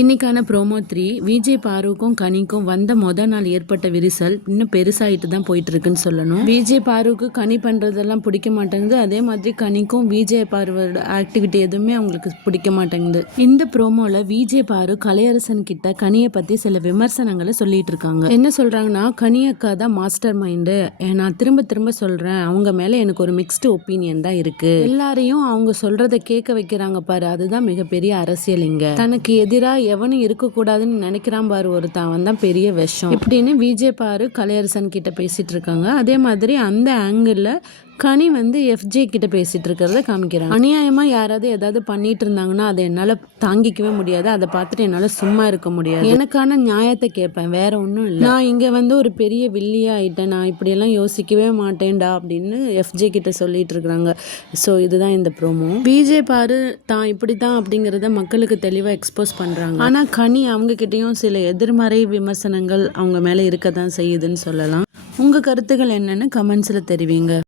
இன்னைக்கான promo three Vijay பாருக்கும் கனிக்கும் வந்த மொத நாள் ஏற்பட்ட விரிசல் இன்னும் பெருசாயிட்டு தான் போயிட்டு இருக்குன்னு சொல்லணும் விஜய் பாருக்கு கனி பண்ணுறதெல்லாம் பிடிக்க மாட்டேங்குது. அதே மாதிரி கனிக்கும் விஜய் பாருவோட ஆக்டிவிட்டி எதுவுமே அவங்களுக்கு பிடிக்க மாட்டேங்குது. இந்த ப்ரோமோவில் விஜய் பாரு கலையரசன் கிட்ட கனியை பற்றி சில விமர்சனங்களை சொல்லிட்டு இருக்காங்க. என்ன சொல்கிறாங்கன்னா கனி அக்கா தான் மாஸ்டர் மைண்டு நான் திரும்ப திரும்ப சொல்கிறேன் அவங்க மேலே எனக்கு ஒரு மிக்ஸ்டு ஒப்பீனியன் தான் இருக்குது எல்லாரையும் அவங்க சொல்கிறத கேட்க வைக்கிறாங்க பாரு. அதுதான் மிகப்பெரிய அரசியல் இங்கே. தனக்கு எதிராக எவனும் இருக்கக்கூடாதுன்னு நினைக்கிறான் பாரு ஒருத்தன். அவன் தான் பெரிய விஷம். இப்படின்னு விஜய் பாரு கலையரசன் கிட்ட பேசிட்டு இருக்காங்க. அதே மாதிரி அந்த ஆங்கிள் கனி வந்து எஃப்ஜே கிட்ட பேசிட்டு இருக்கிறத காமிக்கிறாங்க. அநியாயமா யாராவது ஏதாவது பண்ணிட்டு இருந்தாங்கன்னா அதை என்னால தாங்கிக்கவே முடியாது. அதை பார்த்துட்டு என்னால சும்மா இருக்க முடியாது. எனக்கான நியாயத்தை கேட்பேன். வேற ஒன்றும் இல்லை. நான் இங்க வந்து ஒரு பெரிய வில்லியா ஆயிட்டேன். நான் இப்படியெல்லாம் யோசிக்கவே மாட்டேன்டா அப்படின்னு எஃப்ஜே கிட்ட சொல்லிட்டு இருக்கிறாங்க. ஸோ இதுதான் இந்த ப்ரோமோ பிஜே பாரு தான் இப்படி தான் அப்படிங்கிறத மக்களுக்கு தெளிவாக எக்ஸ்போஸ் பண்ணுறாங்க ஆனால் கனி அவங்க கிட்டேயும் சில எதிர்மறை விமர்சனங்கள் அவங்க மேலே இருக்க தான் செய்யுதுன்னு சொல்லலாம். உங்கள் கருத்துக்கள் என்னன்னு கமெண்ட்ஸில் தெரிவிங்க.